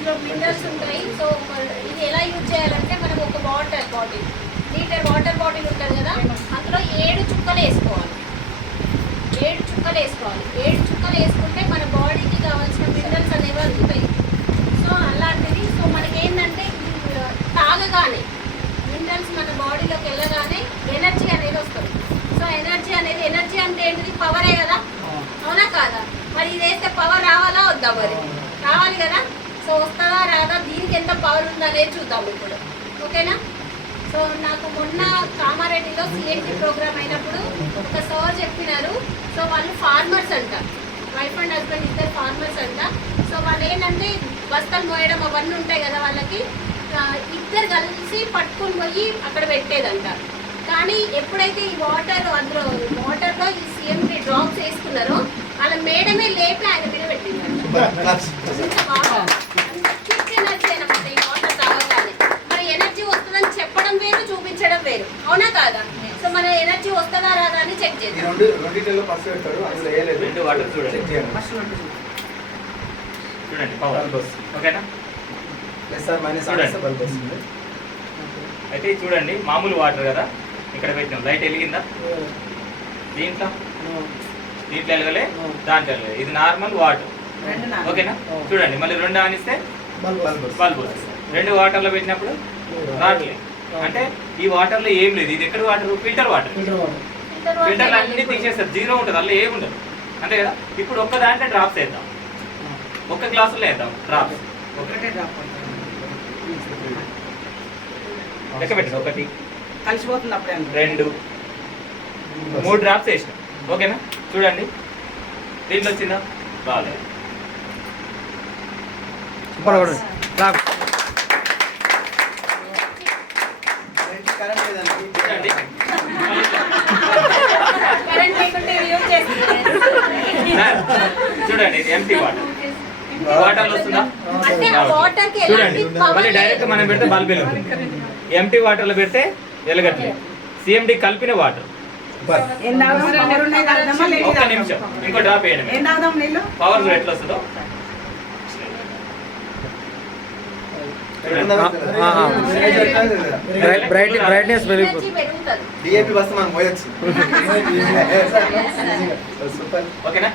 ఇందులో మినరల్స్ ఉంటాయి. సో ఇది ఎలా యూజ్ చేయాలంటే మనం ఒక water bottle, litre water bottle ఉంటుంది కదా, అందులో 7 చుక్కలు వేసుకోవాలి. 7 చుక్కలు వేసుకోవాలి. 7 చుక్కలు వేసుకుంటే మన బాడీకి కావాల్సిన మినరల్స్ అనేవి అందుతాయి. సో అలాంటిది. సో మనకి ఏంటంటే తాగగానే మినరల్స్ మన బాడీలోకి వెళ్ళగానే ఎనర్జీ అనేది వస్తుంది. సో ఎనర్జీ అంటే ఏంటిది? పవరే కదా, అవునా కాదా? మరి ఇది వేస్తే పవర్ రావాలా వద్దా? మరి రావాలి కదా. సో వస్తుందా రాదా, దీనికి ఎంత పవర్ ఉందనేది చూద్దాం ఇప్పుడు, ఓకేనా? సో నాకు మొన్న కామారెడ్డిలో సిఎన్టీ ప్రోగ్రామ్ అయినప్పుడు ఒక సార్ చెప్పినారు. సో వాళ్ళు ఫార్మర్స్ అంట, వైఫ్ అండ్ హస్బెండ్ ఇద్దరు ఫార్మర్స్ అంట. సో వాళ్ళు ఏంటంటే బస్తాలు మోయడం అవన్నీ ఉంటాయి కదా, వాళ్ళకి ఇద్దరు కలిసి పట్టుకొని పోయి అక్కడ పెట్టేదంట. కానీ ఎప్పుడైతే ఈ వాటర్లో ఈ సిఎంటీ డ్రాప్స్ వేసుకున్నారో వాళ్ళ మేడమే లేపి ఆయన మీద పెట్టింది. ఎనర్జీ అనమాట ఈ వాటర్ తాగగానే. మరి ఎనర్జీ వస్తుందని చెప్పడం వేరు, చూపించడం వేరు, అవునా కాదా? సో మన ఎనర్జీ వస్తుందా రాదా అని చెక్ చేద్దాం. అయితే చూడండి, మామూలు వాటర్ కదా, ఇక్కడ పెట్టినాం. లైట్ వెలిగిందా? దీంట్లో వెలగలే, దాంట్లో వెలగలే. ఇది నార్మల్ వాటర్, ఓకేనా? చూడండి, మళ్ళీ 2 ఆనిస్తే బల్బ్ వస్తుంది. 2 వాటర్లో పెట్టినప్పుడు రావట్లేదు. అంటే ఈ వాటర్లో ఏం లేదు. ఇది ఎక్కడ వాటర్? Filter water. ఫిల్టర్లు అన్ని తీసేస్తారు, 0 ఉంటుంది, అలా ఏమి ఉండదు, అంతే కదా. ఇప్పుడు ఒక్క దాంట్లో డ్రాప్స్ వేద్దాం, ఒక్క గ్లాసులో వేద్దాం డ్రాప్స్. లెక్క పెట్టండి. 1 కలిసిపోతుంది, అప్పుడే 2 3 డ్రాప్స్ వేసినాం, ఓకేనా? చూడండి, దీంట్లో వచ్చిందా? రాలేదు. చూడండి, ఇది ఎంటీ వాటర్. వాటర్లో వస్తుందా? చూడండి, మళ్ళీ డైరెక్ట్ మనం పెడితే బల్బ్ వెలుగుతుంది. ఎంటీ వాటర్లో పెడితే వెలగట్లేదు. సిఎండి కలిపిన వాటర్. ఒక్క నిమిషం, ఇంకో డ్రాప్ వేయండి. పవర్ ఎట్లా వస్తుందో బ్రైట్నెస్ పెరిగిపోతుంది. డిఏపి బస్ మనం పోయొచ్చు. ఓకేనా?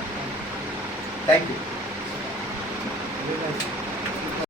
Thank you.